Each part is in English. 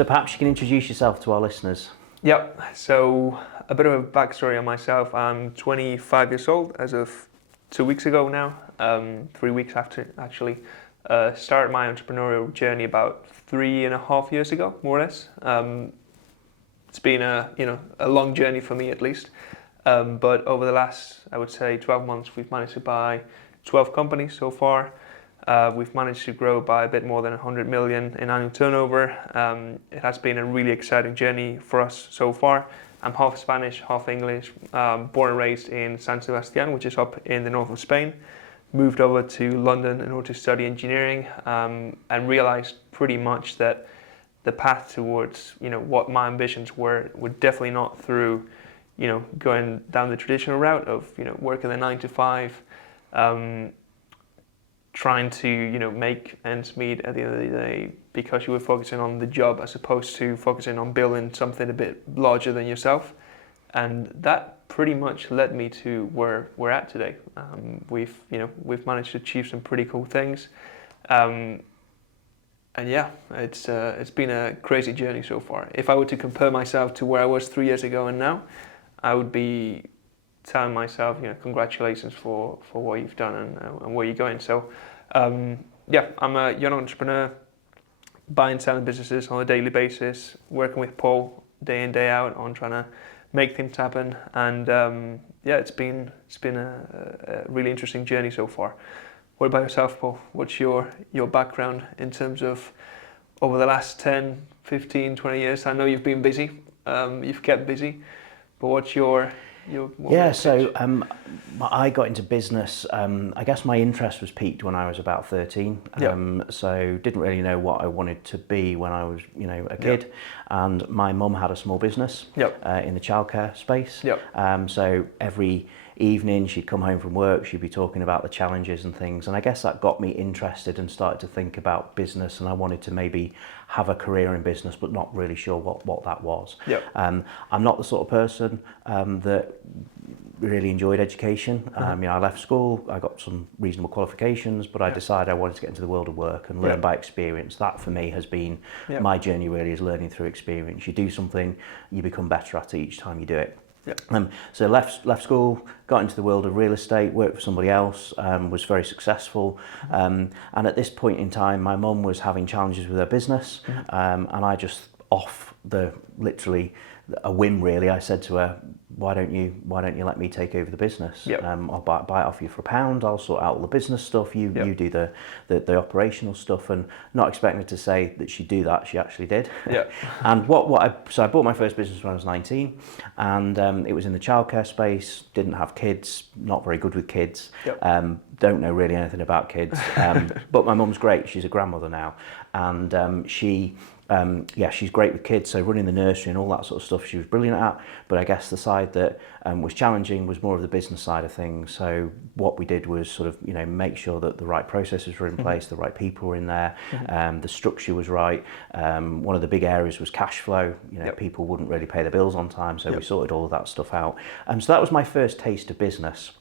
So perhaps you can introduce yourself to our listeners. Yep. So a bit of a backstory on myself. I'm 25 years old as of 2 weeks ago now. 3 weeks after actually. Started my entrepreneurial journey about 3.5 years ago, more or less. It's been a long journey for me at least. But over the last, I would say, 12 months, we've managed to buy 12 companies so far. We've managed to grow by a bit more than 100 million in annual turnover. It has been a really exciting journey for us so far. I'm half Spanish, half English, born and raised in San Sebastian, which is up in the north of Spain. Moved over to London in order to study engineering, and realized pretty much that the path towards what my ambitions were definitely not through going down the traditional route of working the 9 to 5, trying to make ends meet at the end of the day, because you were focusing on the job as opposed to focusing on building something a bit larger than yourself. And that pretty much led me to where we're at today. We've managed to achieve some pretty cool things, and yeah, it's been a crazy journey so far. If I were to compare myself to where I was 3 years ago and now, I would be telling myself, congratulations for what you've done and where you're going. So, yeah, I'm a young entrepreneur, buying and selling businesses on a daily basis, working with Paul day in, day out on trying to make things happen. And yeah, it's been a really interesting journey so far. What about yourself, Paul? What's your background in terms of over the last 10, 15, 20 years? I know you've been busy, you've kept busy, but what's your so I got into business. I guess my interest was peaked when I was about 13. So didn't really know what I wanted to be when I was, a kid. And my mum had a small business in the childcare space. So every evening she'd come home from work, she'd be talking about the challenges and things, and I guess that got me interested and started to think about business, and I wanted to maybe have a career in business but not really sure what that was. I'm not the sort of person that really enjoyed education. I left school, I got some reasonable qualifications, but I decided I wanted to get into the world of work and learn by experience. That for me has been my journey, really, is learning through experience. You do something, you become better at it each time you do it. So left school, got into the world of real estate, worked for somebody else, was very successful. And at this point in time, my mum was having challenges with her business, and I just literally a whim really, I said to her, why don't you let me take over the business? I'll buy it off you for £1. I'll sort out all the business stuff. You do the operational stuff. And not expecting her to say that she'd do that, she actually did. And so I bought my first business when I was 19, and it was in the childcare space. Didn't have kids, not very good with kids. Don't know really anything about kids. But my mum's great. She's a grandmother now, and she's great with kids, so running the nursery and all that sort of stuff she was brilliant at. But I guess the side that was challenging was more of the business side of things. So what we did was sort of make sure that the right processes were in place, the right people were in there, the structure was right. One of the big areas was cash flow. People wouldn't really pay their bills on time, so we sorted all of that stuff out. So that was my first taste of business.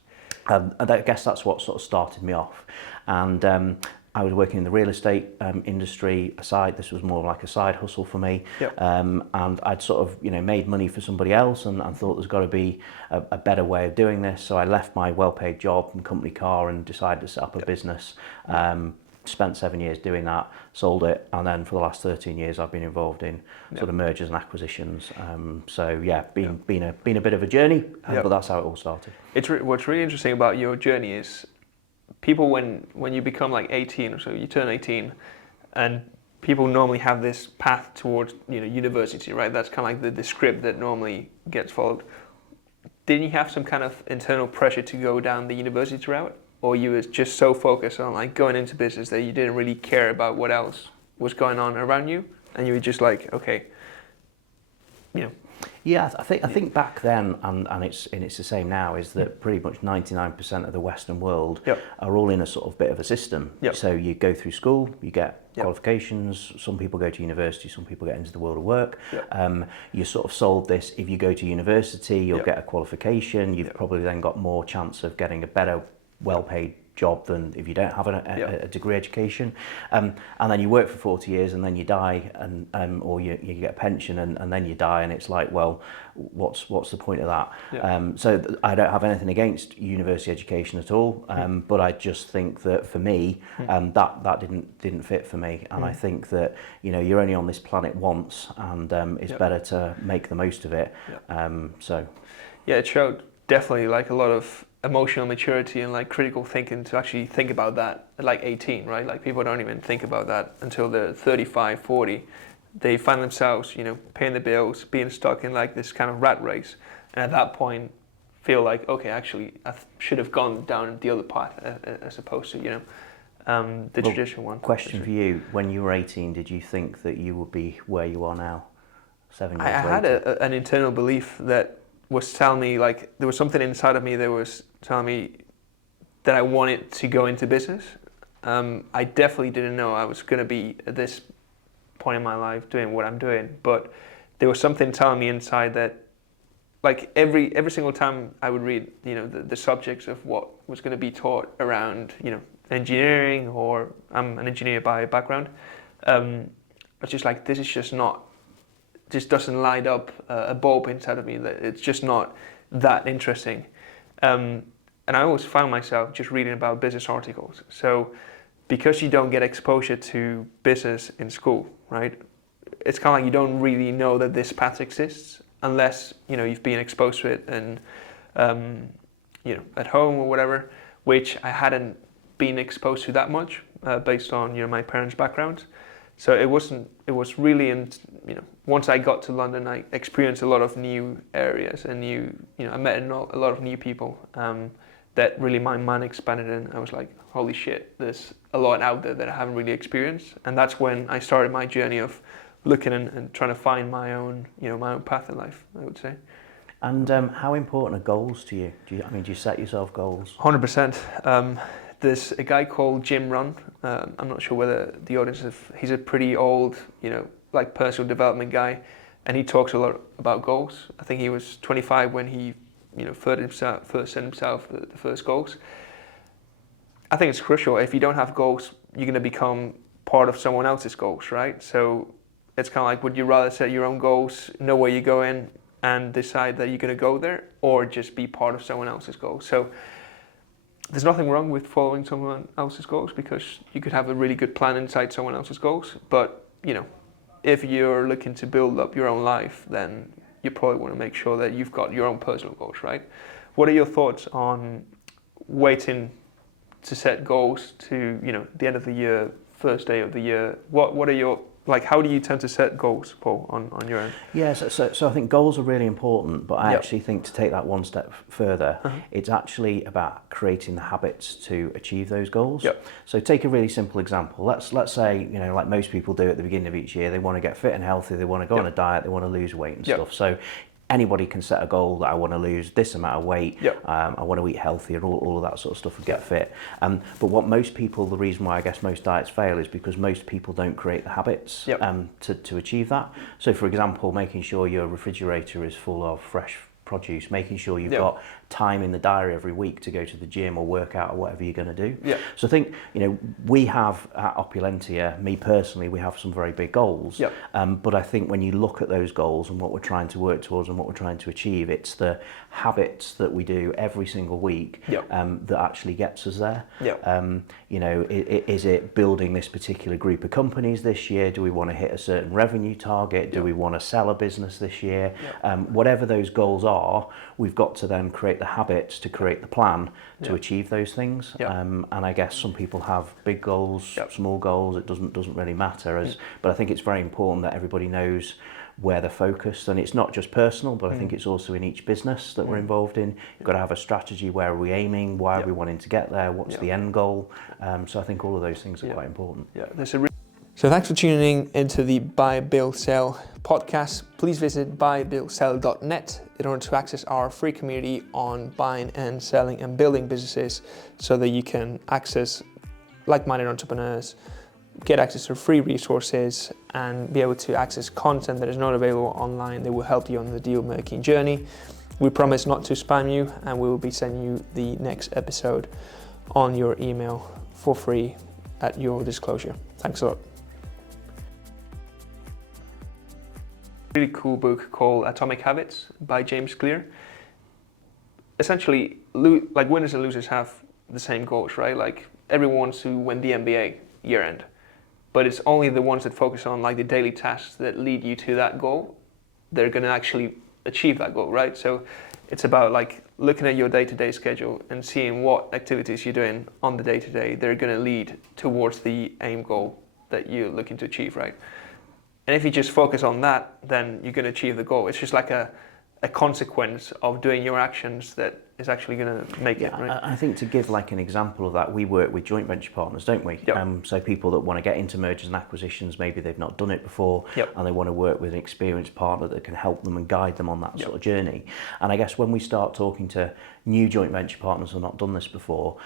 And I guess that's what sort of started me off. And I was working in the real estate industry aside. This was more like a side hustle for me. And I'd sort of made money for somebody else, and thought there's got to be a better way of doing this. So I left my well-paid job and company car and decided to set up a business. Spent 7 years doing that, sold it, and then for the last 13 years I've been involved in sort of mergers and acquisitions. Been a bit of a journey, but that's how it all started. What's really interesting about your journey is people, when you become like 18 or so, you turn 18, and people normally have this path towards university, right? That's kind of like the script that normally gets followed. Didn't you have some kind of internal pressure to go down the university route, or you were just so focused on like going into business that you didn't really care about what else was going on around you, and you were just like, okay, Yeah, I think back then, and it's the same now, is that pretty much 99% of the Western world are all in a sort of bit of a system. So you go through school, you get qualifications, some people go to university, some people get into the world of work. You're sort of sold this, if you go to university, you'll get a qualification, you've probably then got more chance of getting a better, well-paid job than if you don't have a degree education. And then you work for 40 years and then you die, and or you get a pension and then you die, and it's like, well, what's the point of that? So I don't have anything against university education at all, but I just think that for me, that didn't fit for me, and I think that you're only on this planet once, and it's better to make the most of it. It showed definitely like a lot of emotional maturity and like critical thinking to actually think about that at like 18, right? Like people don't even think about that until they're 35, 40. They find themselves, paying the bills, being stuck in like this kind of rat race, and at that point feel like, okay, actually I should have gone down the other path as opposed to the traditional one. Question for you: when you were 18, did you think that you would be where you are now, 7 years later? I had an internal belief that was telling me, like, there was something inside of me that was telling me that I wanted to go into business. I definitely didn't know I was going to be at this point in my life doing what I'm doing, but there was something telling me inside that, like, every single time I would read, the subjects of what was going to be taught around, engineering, or I'm an engineer by background, I was just like, this is just doesn't light up a bulb inside of me. That it's just not that interesting. And I always found myself just reading about business articles. So because you don't get exposure to business in school, right? It's kind of like you don't really know that this path exists unless, you've been exposed to it and, at home or whatever, which I hadn't been exposed to that much based on, my parents' backgrounds. So it was really, once I got to London, I experienced a lot of new areas and I met a lot of new people that really my mind expanded, and I was like, holy shit, there's a lot out there that I haven't really experienced. And that's when I started my journey of looking and trying to find my own path in life, I would say. And how important are goals to you? Do you set yourself goals? 100%. There's a guy called Jim Rohn. I'm not sure whether the audience he's a pretty old, like personal development guy, and he talks a lot about goals. I think he was 25 when he, first set himself the first goals. I think it's crucial. If you don't have goals, you're going to become part of someone else's goals, right? So it's kind of like, would you rather set your own goals, know where you're going, and decide that you're going to go there, or just be part of someone else's goals? So there's nothing wrong with following someone else's goals, because you could have a really good plan inside someone else's goals. But, if you're looking to build up your own life, then you probably want to make sure that you've got your own personal goals, right? What are your thoughts on waiting to set goals to, the end of the year, first day of the year? What are your, how do you tend to set goals, Paul, on your end? Yeah, so I think goals are really important, but I actually think to take that one step further, it's actually about creating the habits to achieve those goals. So take a really simple example. Let's say, like most people do at the beginning of each year, they want to get fit and healthy, they want to go on a diet, they want to lose weight and stuff. So anybody can set a goal that I want to lose this amount of weight, I want to eat healthy, and all of that sort of stuff, and get fit. But what most people, the reason why I guess most diets fail is because most people don't create the habits to achieve that. So for example, making sure your refrigerator is full of fresh produce, making sure you've got time in the diary every week to go to the gym or work out or whatever you're going to do. So I think, we have at Opulentia, me personally, we have some very big goals. But I think when you look at those goals and what we're trying to work towards and what we're trying to achieve, it's the habits that we do every single week that actually gets us there. Is it building this particular group of companies this year? Do we want to hit a certain revenue target? Do we want to sell a business this year? Whatever those goals are, we've got to then create the habits to create the plan to achieve those things. And I guess some people have big goals, small goals. It doesn't really matter. But I think it's very important that everybody knows where they're focused, and it's not just personal, but I think it's also in each business that we're involved in. You've got to have a strategy. Where are we aiming? Why are we wanting to get there? What's the end goal? So I think all of those things are quite important. So thanks for tuning into the Buy, Build, Sell podcast. Please visit buybuildsell.net in order to access our free community on buying and selling and building businesses, so that you can access like-minded entrepreneurs, get access to free resources, and be able to access content that is not available online that will help you on the deal-making journey. We promise not to spam you, and we will be sending you the next episode on your email for free at your disclosure. Thanks a lot. Really cool book called Atomic Habits by James Clear. Essentially, like winners and losers have the same goals, right? Like everyone wants to win the NBA year end, but it's only the ones that focus on like the daily tasks that lead you to that goal that are going to actually achieve that goal, right? So it's about like looking at your day-to-day schedule and seeing what activities you're doing on the day-to-day that are going to lead towards the aim goal that you're looking to achieve, right? And if you just focus on that, then you're going to achieve the goal. It's just like a consequence of doing your actions that is actually going to make it, right? I think to give like an example of that, we work with joint venture partners, don't we? Yep. So people that want to get into mergers and acquisitions, maybe they've not done it before, Yep. and they want to work with an experienced partner that can help them and guide them on that sort of journey. And I guess when we start talking to new joint venture partners who have not done this before,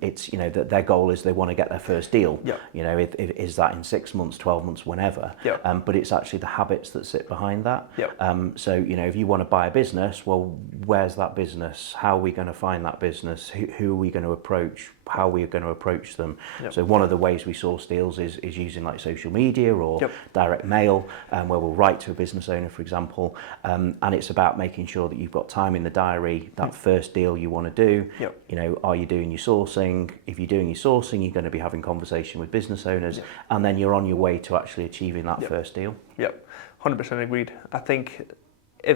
it's, you know, that their goal is they want to get their first deal. Yep. You know, if is that in 6 months, 12 months, whenever. Yep. But it's actually the habits that sit behind that. Yep. So, you know, if you want to buy a business, well, where's that business? How are we going to find that business? Who are we going to approach? How are we going to approach them? Yep. So one of the ways we source deals is using like social media or Yep. direct mail, where we'll write to a business owner, for example, and it's about making sure that you've got time in the diary, that first deal you want to do. Yep. You know, are you doing your sourcing? If you're doing your sourcing, you're going to be having conversation with business owners, Yep. and then you're on your way to actually achieving that first deal. Yep, 100% agreed. I think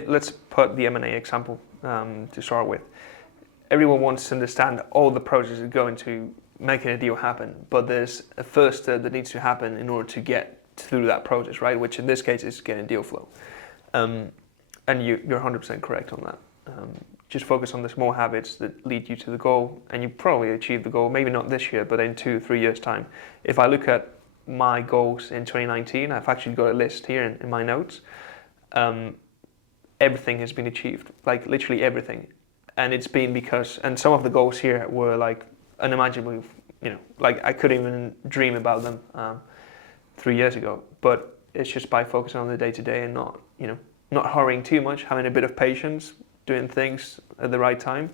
let's put the M&A example to start with. Everyone wants to understand all the processes that go into making a deal happen, but there's a first step that needs to happen in order to get through that process, right? Which in this case is getting deal flow. And you're 100% correct on that. Just focus on the small habits that lead you to the goal, and you probably achieve the goal, maybe not this year, but in 2-3 years' time. If I look at my goals in 2019, I've actually got a list here in my notes. Everything has been achieved, like literally everything. And it's been because, and some of the goals here were like unimaginably, you know, like I couldn't even dream about them 3 years ago. But it's just by focusing on the day to day and not, you know, not hurrying too much, having a bit of patience, doing things at the right time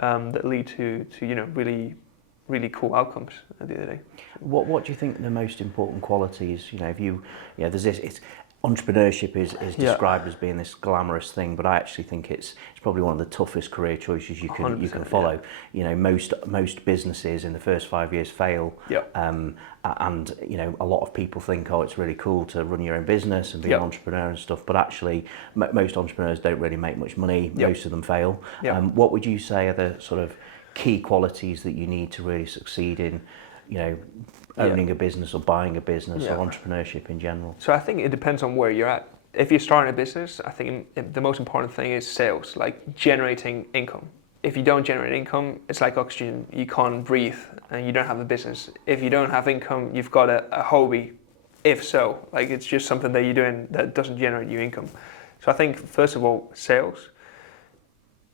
that lead to you know, really cool outcomes at the end of the day. What do you think the most important qualities, you know, if you, there's this, it's, entrepreneurship is described as being this glamorous thing, but I actually think it's probably one of the toughest career choices you can follow. Yeah. You know, most businesses in the first 5 years fail. Yeah. And you know, a lot of people think, oh, it's really cool to run your own business and be an entrepreneur and stuff, but actually most entrepreneurs don't really make much money. Most of them fail. What would you say are the sort of key qualities that you need to really succeed in, you know, owning a business or buying a business or entrepreneurship in general? So I think it depends on where you're at. If you're starting a business, I think the most important thing is sales, like generating income. If you don't generate income, it's like oxygen. You can't breathe and you don't have a business. If you don't have income, you've got a hobby. If so, like it's just something that you're doing that doesn't generate you income. So I think first of all, sales.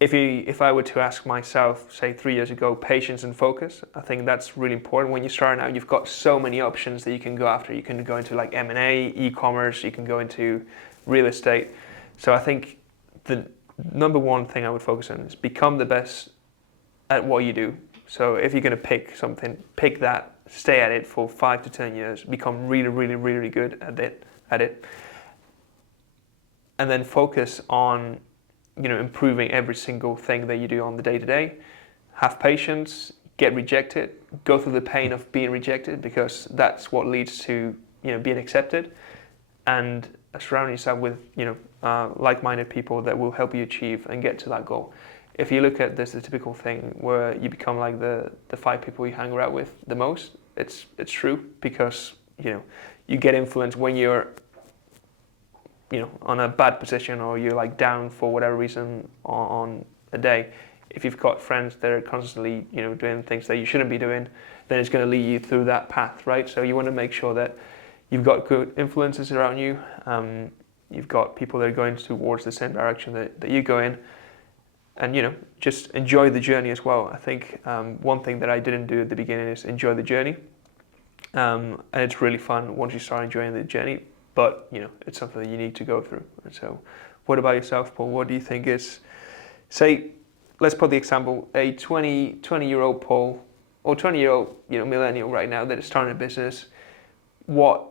If I were to ask myself, say 3 years ago, patience and focus, I think that's really important. When you're starting out, you've got so many options that you can go after. You can go into like M&A, e-commerce, you can go into real estate. So I think the number one thing I would focus on is become the best at what you do. So if you're going to pick something, pick that, stay at it for 5 to 10 years, become really good at it. And then focus on, you know, improving every single thing that you do on the day-to-day. Have patience, get rejected, go through the pain of being rejected, because that's what leads to, you know, being accepted, and surround yourself with, you know, like-minded people that will help you achieve and get to that goal. If you look at this, the typical thing where you become like the 5 people you hang around with the most, it's true, because, you know, you get influenced when you're, you know, on a bad position, or you're like down for whatever reason on a day. If you've got friends that are constantly, you know, doing things that you shouldn't be doing, then it's going to lead you through that path, right? So you want to make sure that you've got good influences around you. You've got people that are going towards the same direction that you go in, and, you know, just enjoy the journey as well. I think one thing that I didn't do at the beginning is enjoy the journey, and it's really fun once you start enjoying the journey. But, you know, it's something that you need to go through. And so, what about yourself, Paul? What do you think is, say, let's put the example, a 20-year-old Paul or 20-year-old, millennial right now that is starting a business, what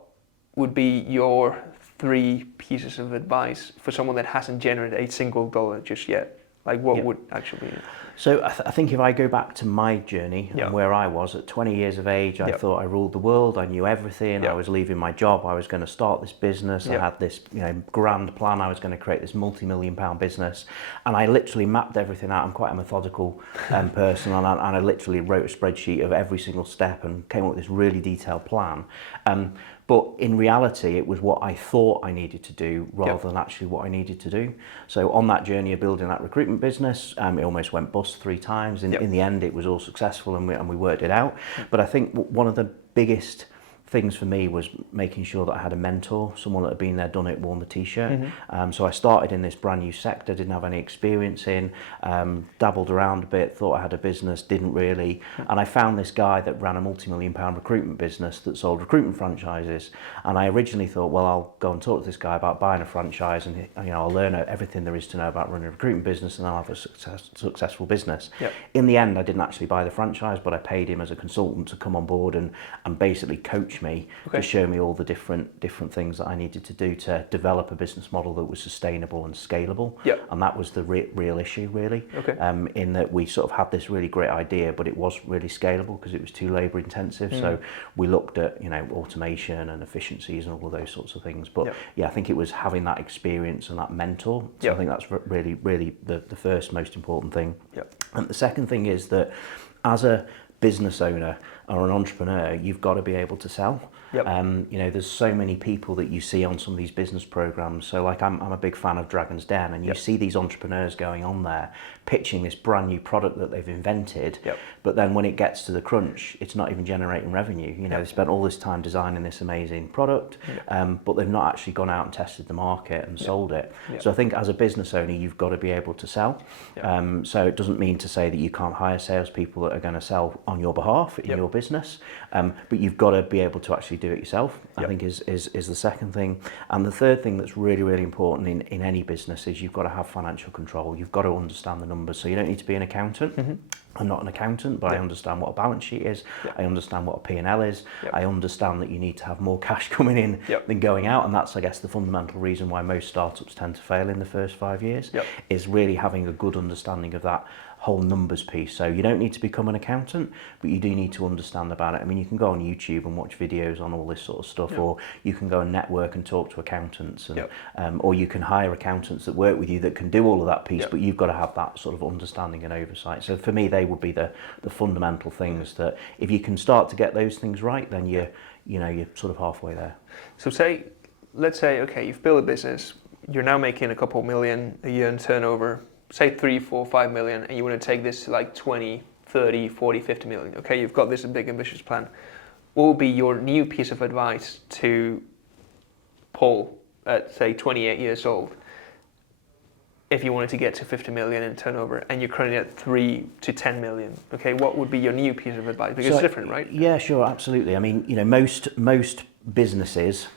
would be your 3 pieces of advice for someone that hasn't generated a single dollar just yet? Like, what would actually be it? So I think if I go back to my journey and where I was at 20 years of age, I thought I ruled the world, I knew everything, I was leaving my job, I was going to start this business, I had this grand plan, I was going to create this multi-million pound business, and I literally mapped everything out. I'm quite a methodical person, and I literally wrote a spreadsheet of every single step and came up with this really detailed plan. But in reality, it was what I thought I needed to do rather than actually what I needed to do. So on that journey of building that recruitment business, it almost went bust 3 times. In the end, it was all successful, and we worked it out. But I think one of the biggest things for me was making sure that I had a mentor, someone that had been there, done it, worn the t-shirt. So I started in this brand new sector, didn't have any experience in, dabbled around a bit, thought I had a business, didn't really. And I found this guy that ran a multi-million pound recruitment business that sold recruitment franchises. And I originally thought, well, I'll go and talk to this guy about buying a franchise, and I'll learn everything there is to know about running a recruitment business, and I'll have a successful business. In the end, I didn't actually buy the franchise, but I paid him as a consultant to come on board and basically coach me to show me all the different things that I needed to do to develop a business model that was sustainable and scalable. And that was the real issue, really. In that we sort of had this really great idea, but it wasn't really scalable because it was too labour intensive. So we looked at automation and efficiencies and all of those sorts of things. But I think it was having that experience and that mentor. So I think that's really the first most important thing. And the second thing is that as a business owner or an entrepreneur, you've got to be able to sell. There's so many people that you see on some of these business programs. So like I'm a big fan of Dragon's Den, and you see these entrepreneurs going on there pitching this brand new product that they've invented, but then when it gets to the crunch, it's not even generating revenue. They spent all this time designing this amazing product, but they've not actually gone out and tested the market and sold it. So I think as a business owner, you've got to be able to sell. So it doesn't mean to say that you can't hire salespeople that are going to sell on your behalf in your business, but you've got to be able to actually do it yourself. I think is the second thing. And the third thing that's really important in any business is you've got to have financial control. You've got to understand the numbers. So you don't need to be an accountant. I'm not an accountant, but I understand what a balance sheet is. I understand what a P&L is. I understand that you need to have more cash coming in than going out, and that's, I guess, the fundamental reason why most startups tend to fail in the first 5 years, is really having a good understanding of that whole numbers piece. So you don't need to become an accountant, but you do need to understand about it. I mean, you can go on YouTube and watch videos on all this sort of stuff, or you can go and network and talk to accountants, and or you can hire accountants that work with you that can do all of that piece, but you've got to have that sort of understanding and oversight. So for me, they would be the fundamental things that if you can start to get those things right, then you're sort of halfway there. So let's say, okay, you've built a business, you're now making a couple million a year in turnover, say 3, 4, 5 million, and you want to take this to like 20, 30, 40, 50 million. Okay, you've got this big ambitious plan. What will be your new piece of advice to Paul at, say, 28 years old, if you wanted to get to 50 million in turnover and you're currently at 3 to 10 million? Okay, what would be your new piece of advice? Because it's different, right? Yeah, sure, absolutely. I mean, most businesses,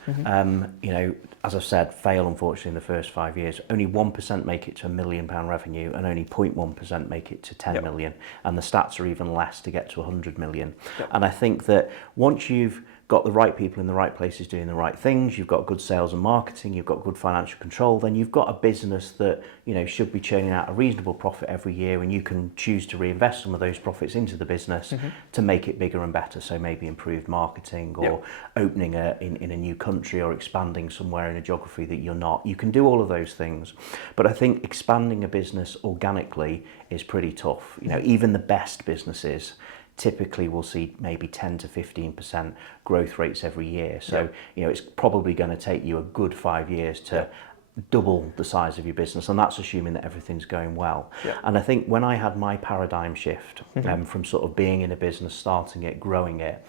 as I've said, fail unfortunately in the first 5 years. Only 1% make it to £1 million revenue, and only 0.1% make it to 10 million. And the stats are even less to get to 100 million. And I think that once you've got the right people in the right places doing the right things, you've got good sales and marketing, you've got good financial control, then you've got a business that should be churning out a reasonable profit every year, and you can choose to reinvest some of those profits into the business to make it bigger and better. So maybe improved marketing, or opening in a new country, or expanding somewhere in a geography that you're not. You can do all of those things, but I think expanding a business organically is pretty tough. Even the best businesses typically will see maybe 10 to 15% growth rates every year. So, it's probably going to take you a good 5 years to double the size of your business, and that's assuming that everything's going well. And I think when I had my paradigm shift from sort of being in a business, starting it, growing it,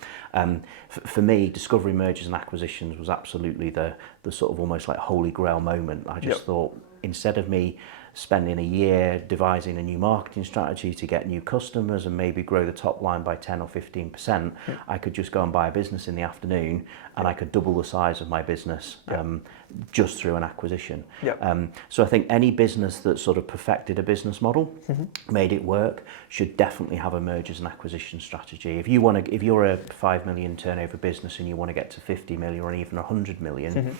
for me, discovery, mergers and acquisitions was absolutely the sort of almost like holy grail moment. I just thought, instead of me spending a year devising a new marketing strategy to get new customers and maybe grow the top line by 10 or 15%, I could just go and buy a business in the afternoon and I could double the size of my business just through an acquisition. So I think any business that sort of perfected a business model, made it work, should definitely have a mergers and acquisition strategy. If you're a 5 million turnover business and you want to get to 50 million or even 100 million,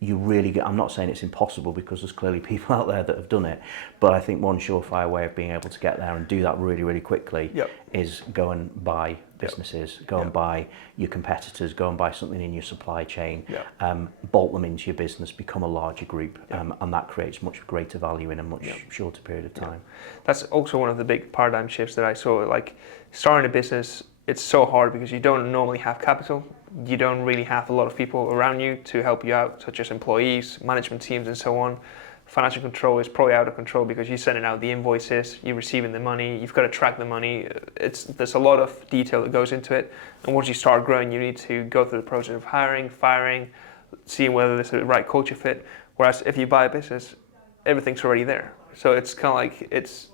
I'm not saying it's impossible, because there's clearly people out there that have done it, but I think one surefire way of being able to get there and do that really, really quickly is go and buy businesses, go and buy your competitors, go and buy something in your supply chain, bolt them into your business, become a larger group, and that creates much greater value in a much shorter period of time. That's also one of the big paradigm shifts that I saw. Like, starting a business, it's so hard because you don't normally have capital. You don't really have a lot of people around you to help you out, such as employees, management teams, and so on. Financial control is probably out of control because you're sending out the invoices, you're receiving the money, you've got to track the money. There's a lot of detail that goes into it. And once you start growing, you need to go through the process of hiring, firing, seeing whether there's a right culture fit. Whereas if you buy a business, everything's already there. So it's kind of like it's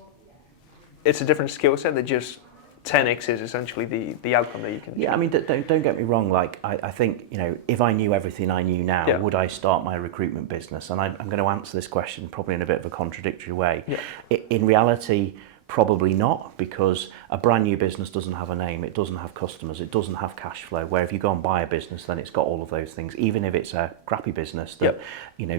a different skill set that just 10x is essentially the outcome that you can I mean, don't get me wrong, like I think, if I knew everything I knew now, would I start my recruitment business? And I'm going to answer this question probably in a bit of a contradictory way. In reality, probably not, because a brand new business doesn't have a name, it doesn't have customers, it doesn't have cash flow, where if you go and buy a business, then it's got all of those things. Even if it's a crappy business that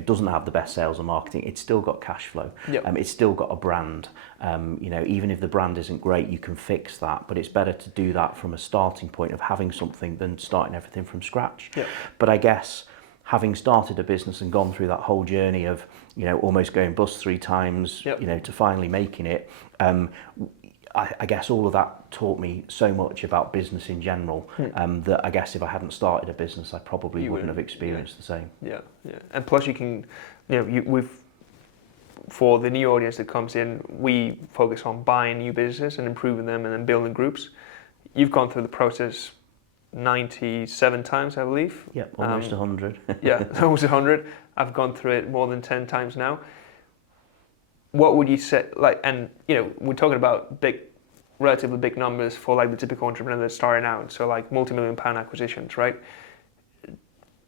doesn't have the best sales and marketing, it's still got cash flow. It's still got a brand. Even if the brand isn't great, you can fix that, but it's better to do that from a starting point of having something than starting everything from scratch. But I guess having started a business and gone through that whole journey of almost going bust 3 times, to finally making it, I guess all of that taught me so much about business in general, that I guess if I hadn't started a business, I probably wouldn't have experienced the same. And plus you can, for the new audience that comes in, we focus on buying new businesses and improving them and then building groups. You've gone through the process 97 times, I believe. Almost 100. Almost 100. I've gone through it more than 10 times now. What would you say, we're talking about relatively big numbers for like the typical entrepreneur that's starting out, so like multi-million pound acquisitions, right?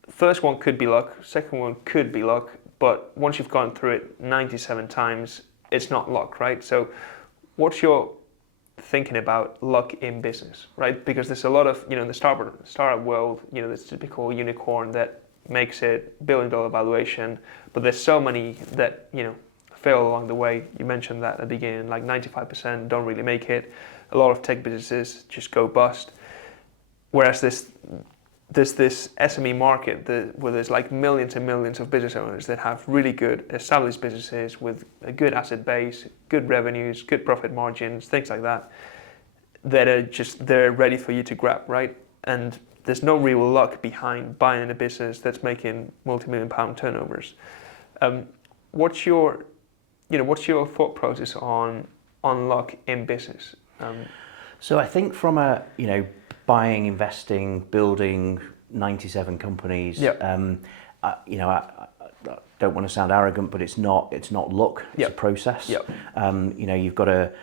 First one could be luck, second one could be luck, but once you've gone through it 97 times, it's not luck, right? So what's your thinking about luck in business, right? Because there's a lot of, in the startup world, this typical unicorn that makes it $1 billion valuation, but there's so many that, fail along the way. You mentioned that at the beginning, like 95% don't really make it. A lot of tech businesses just go bust. Whereas there's this SME market where there's like millions and millions of business owners that have really good established businesses with a good asset base, good revenues, good profit margins, things like that, that are just there ready for you to grab, right? And there's no real luck behind buying a business that's making multi-million pound turnovers. What's your thought process on luck in business? So I think from a buying, investing, building 97 companies. I don't want to sound arrogant, but it's not luck. It's a process. You've got to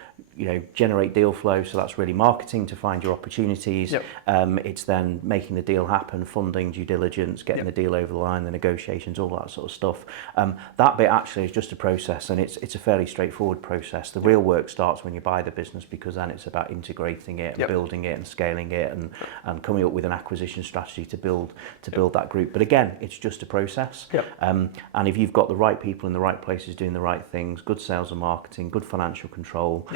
generate deal flow, so that's really marketing to find your opportunities. It's then making the deal happen, funding, due diligence, getting the deal over the line, the negotiations, all that sort of stuff. That bit actually is just a process, and it's a fairly straightforward process. The real work starts when you buy the business, because then it's about integrating it and building it and scaling it and coming up with an acquisition strategy to build that group. But again, it's just a process. And if you've got the right people in the right places doing the right things, good sales and marketing, good financial control,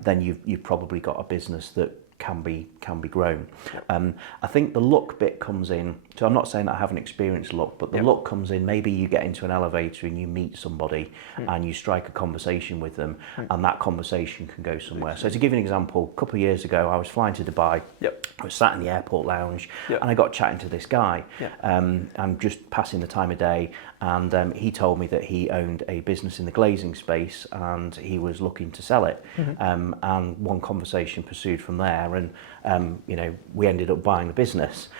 then you've probably got a business that can be grown. I think the luck bit comes in. So I'm not saying that I haven't experienced luck, but the luck comes in. Maybe you get into an elevator and you meet somebody and you strike a conversation with them, and that conversation can go somewhere. So to give you an example, a couple of years ago, I was flying to Dubai. I was sat in the airport lounge and I got chatting to this guy. I'm just passing the time of day, and he told me that he owned a business in the glazing space and he was looking to sell it. And one conversation pursued from there, and we ended up buying the business.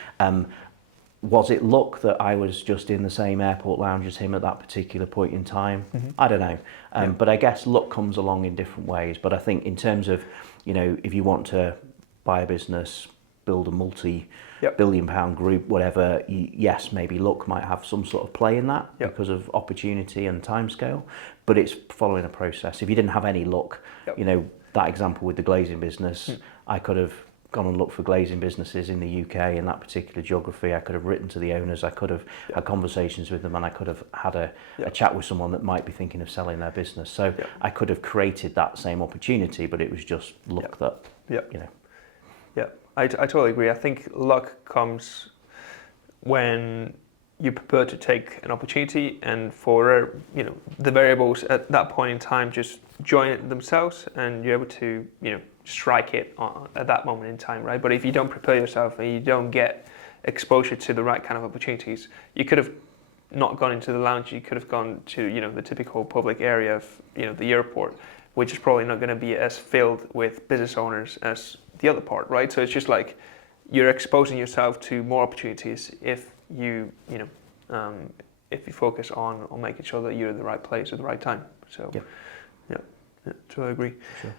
Was it luck that I was just in the same airport lounge as him at that particular point in time? I don't know. But I guess luck comes along in different ways. But I think in terms of, if you want to buy a business, build a multi-billion pound group, whatever, yes, maybe luck might have some sort of play in that because of opportunity and timescale. But it's following a process. If you didn't have any luck, that example with the glazing business, I could have gone and looked for glazing businesses in the UK in that particular geography. I could have written to the owners, I could have had conversations with them, and I could have had a chat with someone that might be thinking of selling their business. So I could have created that same opportunity, but it was just luck that, Yeah, I totally agree. I think luck comes when you prepare to take an opportunity, and for the variables at that point in time just join it themselves, and you're able to strike it at that moment in time, right? But if you don't prepare yourself and you don't get exposure to the right kind of opportunities, you could have not gone into the lounge. You could have gone to the typical public area of the airport, which is probably not going to be as filled with business owners as the other part, right? So it's just like you're exposing yourself to more opportunities if you focus on making sure that you're in the right place at the right time. So I agree. Sure.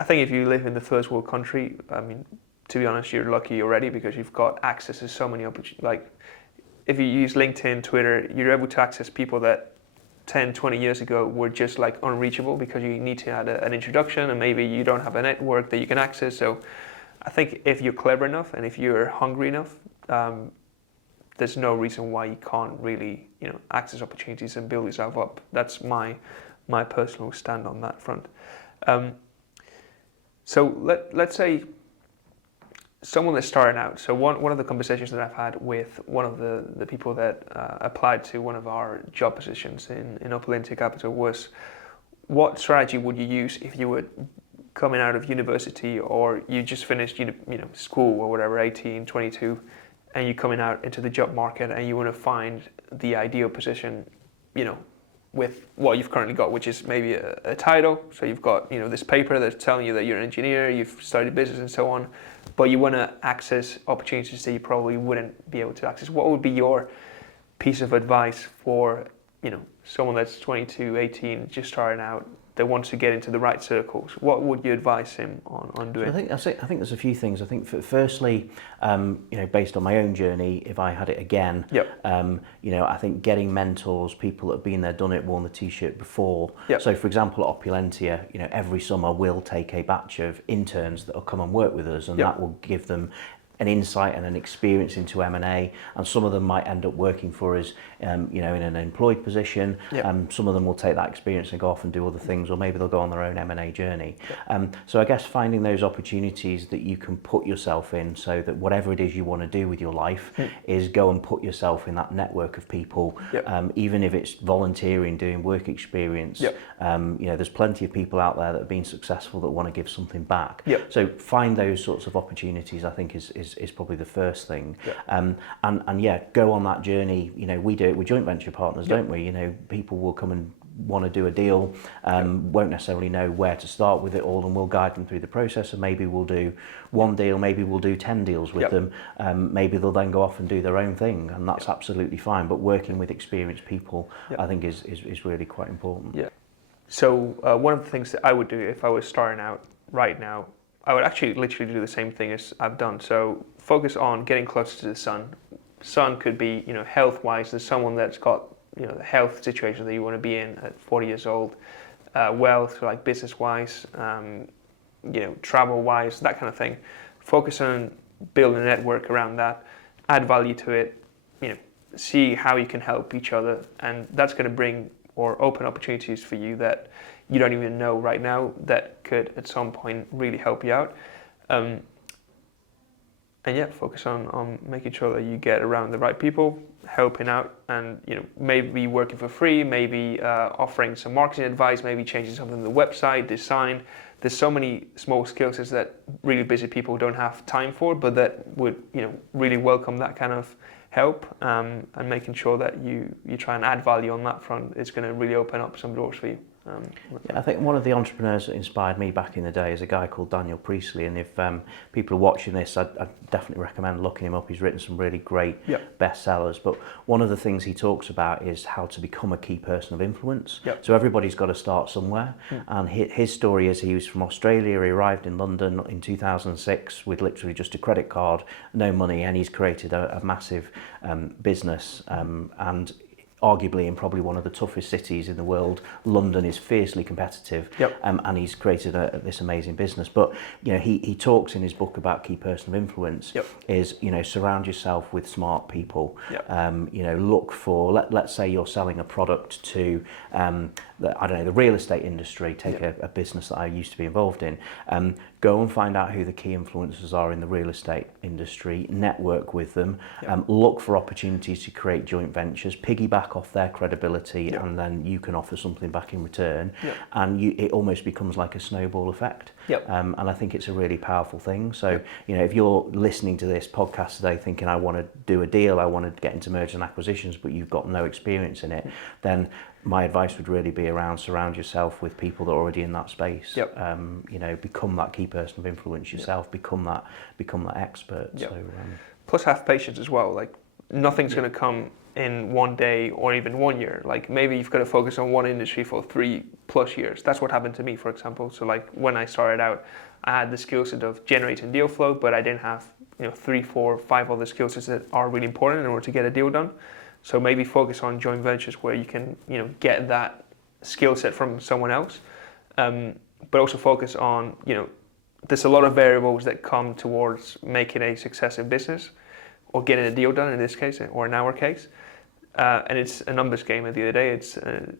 I think if you live in the first world country, I mean, to be honest, you're lucky already because you've got access to so many opportunities. Like, if you use LinkedIn, Twitter, you're able to access people that 10, 20 years ago were just like unreachable because you need to have an introduction and maybe you don't have a network that you can access. So I think if you're clever enough and if you're hungry enough, there's no reason why you can't really, access opportunities and build yourself up. That's my personal stand on that front. So let's say someone that's starting out. So one of the conversations that I've had with one of the people that applied to one of our job positions in Upper Capital was, what strategy would you use if you were coming out of university or you just finished school or whatever, 18, 22, and you're coming out into the job market and you want to find the ideal position, with what you've currently got, which is maybe a title. So you've got this paper that's telling you that you're an engineer, you've studied business and so on, but you want to access opportunities that you probably wouldn't be able to access. What would be your piece of advice for someone that's 22, 18, just starting out, that wants to get into the right circles? What would you advise him on doing? So I think there's a few things. I think firstly, based on my own journey, if I had it again, I think getting mentors, people that have been there, done it, worn the t-shirt before. So for example, at Opulentia, every summer we'll take a batch of interns that will come and work with us, and that will give them an insight and an experience into M&A, and some of them might end up working for us, in an employed position. Some of them will take that experience and go off and do other things, or maybe they'll go on their own M&A journey. So I guess finding those opportunities that you can put yourself in, so that whatever it is you want to do with your life is go and put yourself in that network of people, even if it's volunteering, doing work experience. There's plenty of people out there that have been successful that want to give something back. So find those sorts of opportunities, I think is probably the first thing. And go on that journey. We do it with joint venture partners, don't we? People will come and want to do a deal, won't necessarily know where to start with it all, and we'll guide them through the process, and maybe we'll do one deal, maybe we'll do 10 deals with them, maybe they'll then go off and do their own thing, and that's absolutely fine. But working with experienced people, I think is really quite important. So one of the things that I would do if I was starting out right now, I would actually literally do the same thing as I've done. So focus on getting closer to the sun. Sun could be, health-wise. There's someone that's got, the health situation that you want to be in at 40 years old. Wealth, like business-wise, travel-wise, that kind of thing. Focus on building a network around that. Add value to it. See how you can help each other, and that's going to bring or open opportunities for you that you don't even know right now that could at some point really help you out. Focus on making sure that you get around the right people, helping out, and maybe working for free, maybe offering some marketing advice, maybe changing something on the website, design. There's so many small skill sets that really busy people don't have time for, but that would really welcome that kind of help, and making sure that you try and add value on that front is going to really open up some doors for you. Yeah, I think one of the entrepreneurs that inspired me back in the day is a guy called Daniel Priestley, and if people are watching this, I'd definitely recommend looking him up. He's written some really great bestsellers, but one of the things he talks about is how to become a key person of influence. So everybody's got to start somewhere, and his story is he was from Australia, he arrived in London in 2006 with literally just a credit card, no money, and he's created a massive business, and arguably in probably one of the toughest cities in the world, London is fiercely competitive, and he's created this amazing business. But he talks in his book about key person of influence is surround yourself with smart people. Look for let's say you're selling a product to the real estate industry. Take a business that I used to be involved in. Go and find out who the key influencers are in the real estate industry, network with them, look for opportunities to create joint ventures, piggyback off their credibility, and then you can offer something back in return, and it almost becomes like a snowball effect. And I think it's a really powerful thing. So, if you're listening to this podcast today thinking, I want to do a deal, I want to get into mergers and acquisitions, but you've got no experience in it, then my advice would really be around surround yourself with people that are already in that space. Become that key person of influence yourself, become that expert. So, plus have patience as well. Like nothing's going to come in one day or even 1 year. Like maybe you've got to focus on one industry for 3+ years. That's what happened to me, for example. So like when I started out, I had the skill set of generating deal flow, but I didn't have 3, 4, 5 other skill sets that are really important in order to get a deal done. So maybe focus on joint ventures where you can get that skill set from someone else, but also focus on there's a lot of variables that come towards making a success in business or getting a deal done in this case or in our case, and it's a numbers game at the end of the day.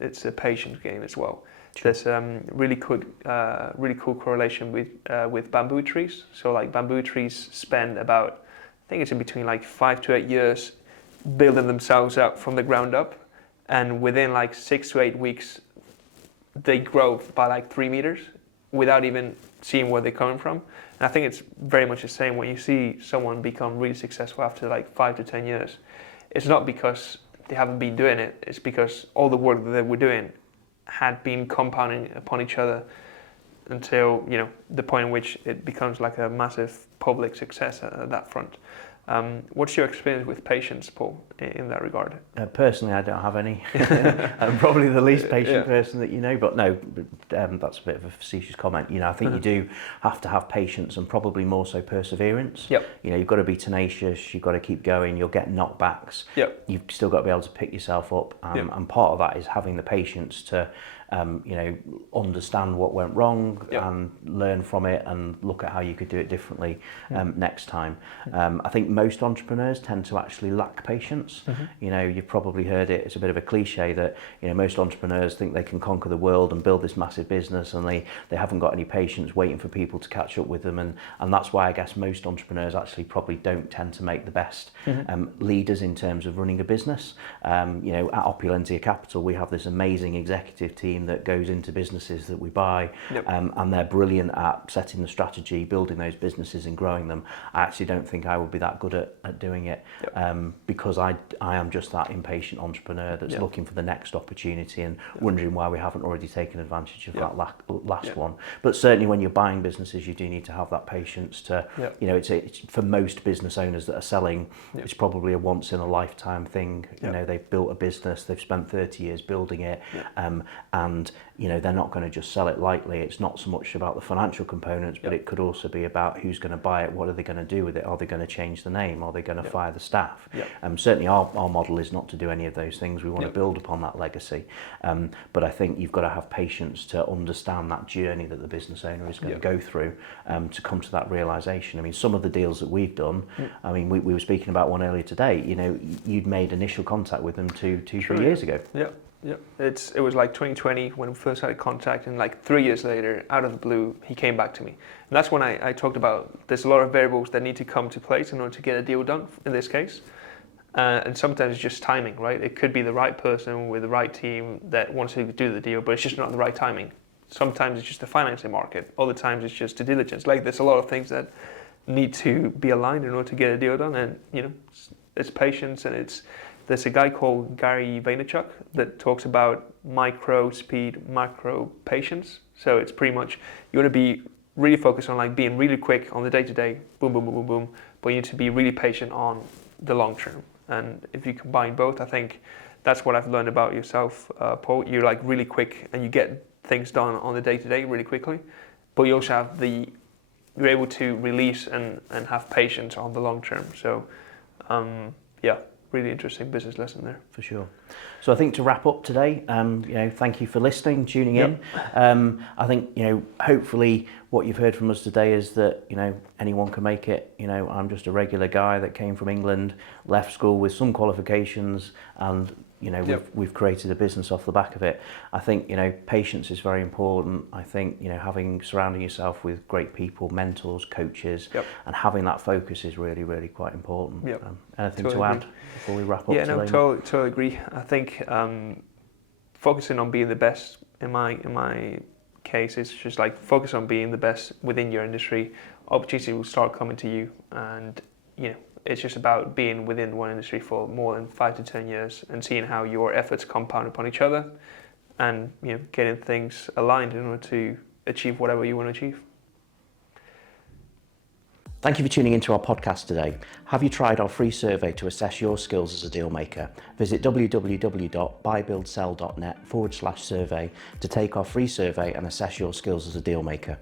It's a patience game as well. There's really cool correlation with bamboo trees. So like bamboo trees spend about, I think it's in between like 5 to 8 years building themselves up from the ground up, and within like 6 to 8 weeks they grow by like 3 meters without even seeing where they're coming from. And I think it's very much the same when you see someone become really successful after like 5 to 10 years. It's not because they haven't been doing it, it's because all the work that they were doing had been compounding upon each other until the point in which it becomes like a massive public success at that front. What's your experience with patience, Paul, in that regard? Personally, I don't have any. I'm probably the least patient person that you know, but no, that's a bit of a facetious comment. I think you do have to have patience and probably more so perseverance. You've got to be tenacious, you've got to keep going, you'll get knockbacks. You've still got to be able to pick yourself up, and part of that is having the patience to understand what went wrong and learn from it and look at how you could do it differently next time. I think most entrepreneurs tend to actually lack patience. You've probably heard it, it's a bit of a cliche that most entrepreneurs think they can conquer the world and build this massive business, and they haven't got any patience waiting for people to catch up with them, and that's why I guess most entrepreneurs actually probably don't tend to make the best leaders in terms of running a business. At Opulentia Capital we have this amazing executive team that goes into businesses that we buy, and they're brilliant at setting the strategy, building those businesses and growing them. I actually don't think I would be that good at doing it, because I am just that impatient entrepreneur that's looking for the next opportunity and wondering why we haven't already taken advantage of that last one. But certainly when you're buying businesses, you do need to have that patience to, it's for most business owners that are selling, it's probably a once in a lifetime thing. They've built a business, they've spent 30 years building it, and they're not going to just sell it lightly. It's not so much about the financial components, but it could also be about who's going to buy it, what are they going to do with it, are they going to change the name, are they going to fire the staff. Certainly our model is not to do any of those things. We want to build upon that legacy, but I think you've got to have patience to understand that journey that the business owner is going to go through to come to that realization. I mean, some of the deals that we've done, I mean, we were speaking about one earlier today, you'd made initial contact with them 3 years ago. It was like 2020 when we first had contact, and like 3 years later, out of the blue, he came back to me. And that's when I talked about there's a lot of variables that need to come to place in order to get a deal done in this case. And sometimes it's just timing, right? It could be the right person with the right team that wants to do the deal, but it's just not the right timing. Sometimes it's just the financing market. Other times it's just due diligence. Like there's a lot of things that need to be aligned in order to get a deal done, and it's patience and it's there's a guy called Gary Vaynerchuk that talks about micro speed, macro patience. So it's pretty much, you want to be really focused on like being really quick on the day to day, boom, boom, boom, boom, boom, but you need to be really patient on the long term. And if you combine both, I think that's what I've learned about yourself, Paul. You're like really quick and you get things done on the day to day really quickly, but you also have you're able to release and have patience on the long term. So yeah, really interesting business lesson there. For sure. So I think to wrap up today, thank you for listening, tuning in. I think, hopefully what you've heard from us today is that, anyone can make it. I'm just a regular guy that came from England, left school with some qualifications, and we've created a business off the back of it. I think patience is very important. I think surrounding yourself with great people, mentors, coaches, and having that focus is really, really quite important. Anything totally to add agree. before we wrap up Yeah, today? no, totally agree. I think focusing on being the best in my case is just like focus on being the best within your industry. Opportunity will start coming to you, and it's just about being within one industry for more than 5 to 10 years and seeing how your efforts compound upon each other, and getting things aligned in order to achieve whatever you want to achieve. Thank you for tuning into our podcast today. Have you tried our free survey to assess your skills as a deal maker? Visit www.buybuildsell.net/survey to take our free survey and assess your skills as a deal maker.